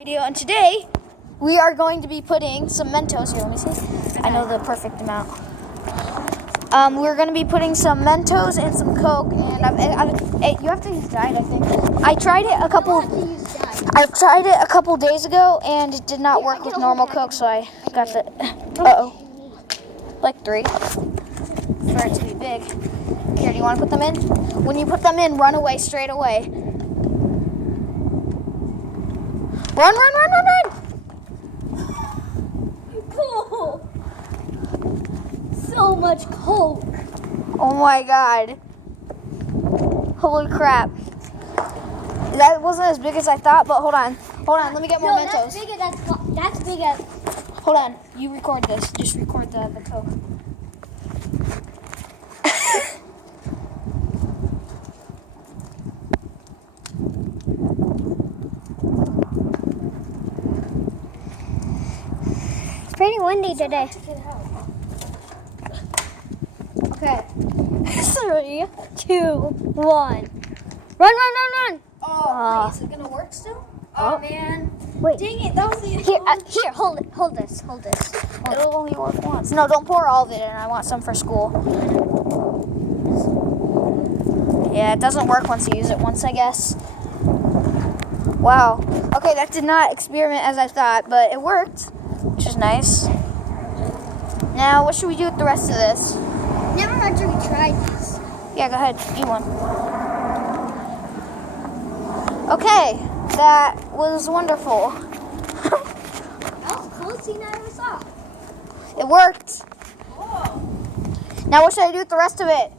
Video, and today we are going to be putting some Mentos here. Let me see. I know the perfect amount. We're going to be putting some Mentos and some Coke, and you have to use Diet, I think. I tried it a couple days ago, and it did not work with normal Coke, so I got the like 3 for it to be big. Here, do you want to put them in? When you put them in, run away straight away. Run! Cool. So much Coke. Oh my god. Holy crap. That wasn't as big as I thought, but hold on. Let me get more Mentos. That's big as... Hold on. You record this. Just record the Coke. Pretty windy today. Okay. 3, 2, 1. Run. Oh, wait, is it gonna work still? Oh man. Wait. Dang it, that was the Here, hold this. It'll only work once. No, don't pour all of it in. I want some for school. Yeah, it doesn't work once you use it once, I guess. Wow. Okay, that did not experiment as I thought, but it worked, which is nice. Now, what should we do with the rest of this? Never actually tried this. Yeah, go ahead. Eat one. Okay, that was wonderful. That was the coolest thing I ever saw. It worked. Whoa. Now, what should I do with the rest of it?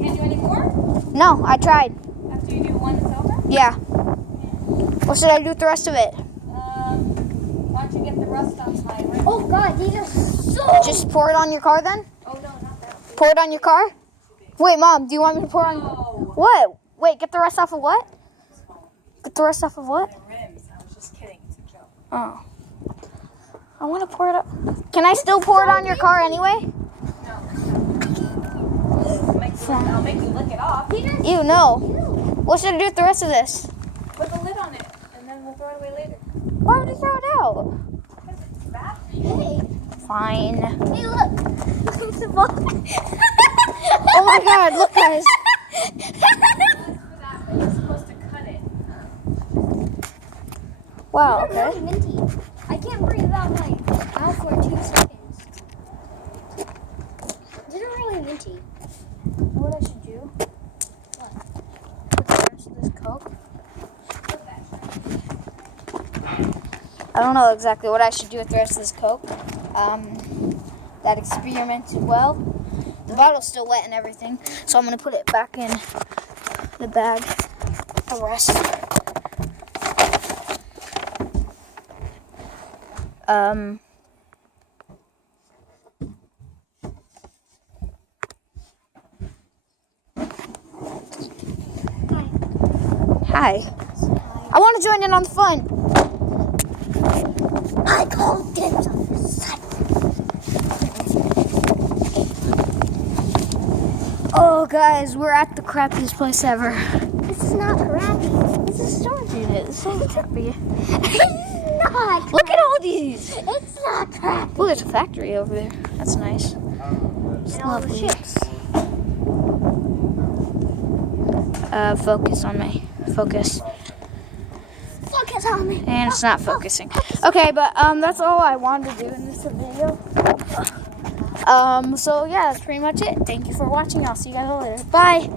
Can't do any more? No, I tried. After you do one, it's over? Yeah. What should I do with the rest of it? Why don't you get the rust off my rim? Oh god, these are so... Just pour it on your car then? Oh, no, not that big. Pour it on your car? Wait, Mom, do you want me to pour on... No. What? Wait, get the rest off of what? Get the rest off of what? The rims. I was just kidding. It's a joke. Oh. I want to pour it up. Can I still pour it on your car anyway? No. I'll make you lick it off. Ew, no. What should I do with the rest of this? Put the lid on it, and then we'll throw it away later. Why would you throw it out? Because it's bad. Hey, Fine. look. Look at the bottom. Oh my god, look guys. You're supposed to cut it. Wow, These are okay. really minty. I can't breathe out my mouth for 2 seconds. These are really minty. You know what I should do? What? With the rest of this Coke? Put that. I don't know exactly what I should do with the rest of this Coke. That experimented well. The bottle's still wet and everything, so I'm gonna put it back in the bag. The rest. Hi. I want to join in on the fun. I called dibs on this side. Oh, guys, we're at the crappiest place ever. This is not crappy. This is so Dude, it's so crappy. It's not. Look at all these. It's not crappy. Oh, there's a factory over there. That's nice. It's And all the lovely. ships. Focus on me. Focus. Focus on me. And it's not focusing. Okay, but that's all I wanted to do in this video. So yeah, that's pretty much it. Thank you for watching. I'll see you guys later. Bye.